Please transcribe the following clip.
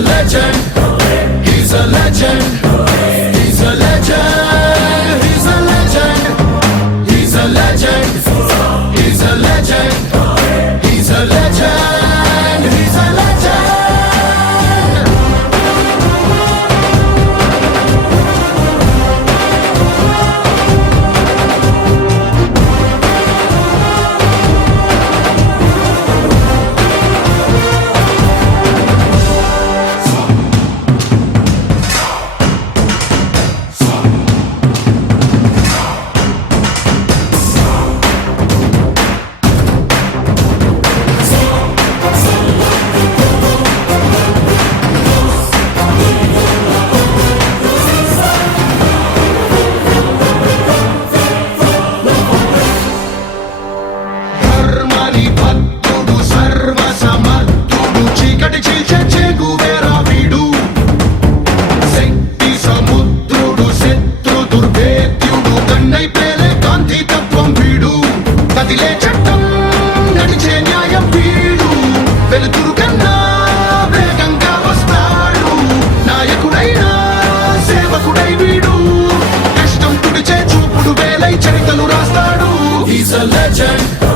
legend. He's a legend. legend.